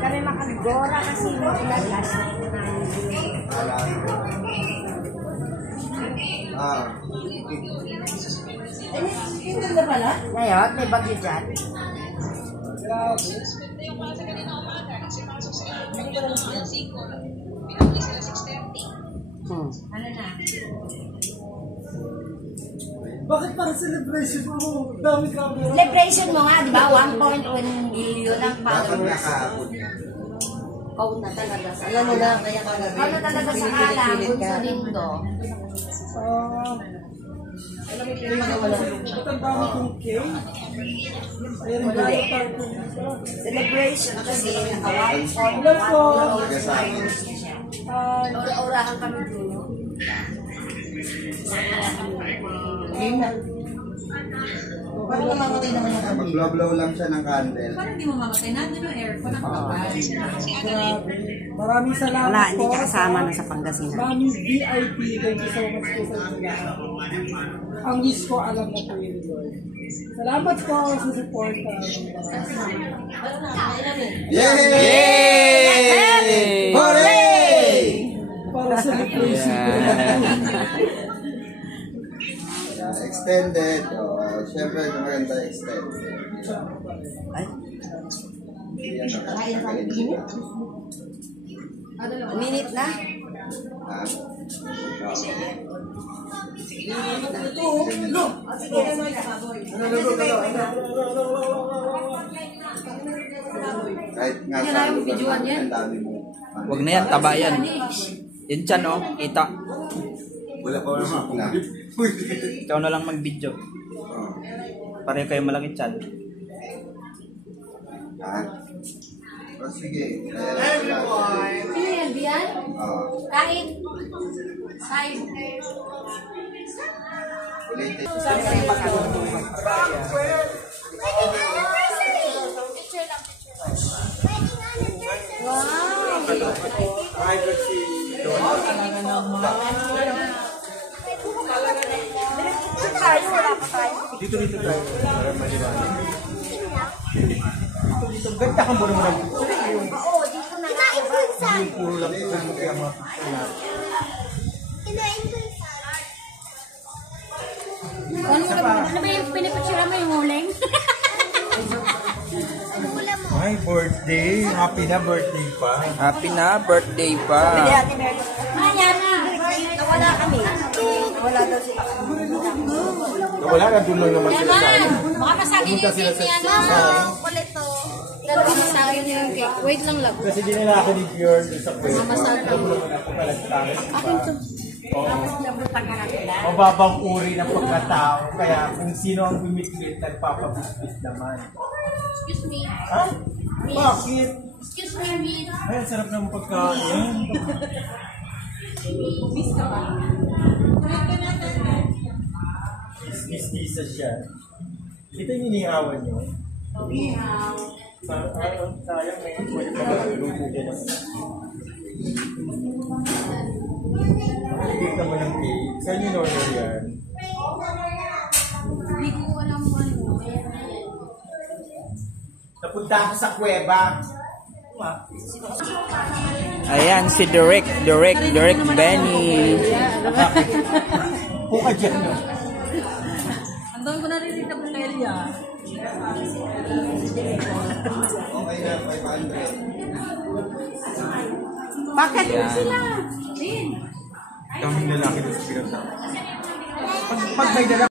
Kami makagora kasi makalas. Tingnan na pala? Ngayon, may bagyo dyan. Ano na? Bakit parang celebration mo? Dami camera. Celebration mo nga, di ba? 1.1 million ang followers. Kau na talaga sa Alam mo na, kaya kagabi. Kau na talaga sa alam, Bunso Lindo. Alam mo kayo na wala. Ba't ang dami kong cake? Ayun, wala parang Celebration kasi naka 1.1 Hello po. million followers na siya. Ura-urahan kami dito. Game na. Parang namamatay naman yung kambing. Mag-blow lang siya ng candle. Parang hindi mo mamatay natin yung aircon na kapag. Maraming salamat Wala, po. hindi ka kasama na sa Pangasinan. Mami VIP, thank you so much po sa inyo lahat. Ang wish ko, alam na po yun, Lord. Salamat po sa support. Yay! Hooray! Para sa celebration ko. Extended. Siyempre, maganda extended. Ay, Yan minute na? Kahit nga Yan na yung videoan yan. ang dami mo. Wag na yan, taba yan. Yan chan, oh. Kita. Wala pa naman. Ikaw na lang mag-video. Pareho kayo malaki chan. Oh, sige. Sino yan, Bian? Kahit 5. Ulitin. Dito tayo. Para maliwanag. Dito. Ganda ka mo naman. Oo, dito na nga. Puro lang ito ang mga Ano ba yung pinipitsura mo yung huling? My birthday. Happy na birthday pa. Happy na birthday pa. Ayan na. Nawala kami. Nawala daw sila. Wala na doon lang naman sila sa akin. Baka masagi yung cake yan. Kulit to. Dalawa masagi niyo yung cake. Wait lang lang. Kasi di nila ako ni Pure sa pwede. Mamasal ka. Ako kalagtarin. Akin to. Mababang uri ng pagkatao. Kaya kung sino ang bumit-bit, nagpapabit-bit naman. Excuse me. Ha? Bakit? Excuse me, Miss. Ay, ang sarap ng pagkain. Miss ka ba? Mistisa siya. Ito yung inihawan nyo. Sayang na yun. Pwede pa mag-luto ka naman. Nakikita mo ng cake. Saan yung order yan? Hindi ko alam mo ano. Napunta ako sa kuweba. Ayan, si Derek Benny. Puka dyan. No? Andun ko narinig na Bunelia. Okay na, 500. Bakit sila? Kaming lalaki na sa pinagsawa. Pag may dala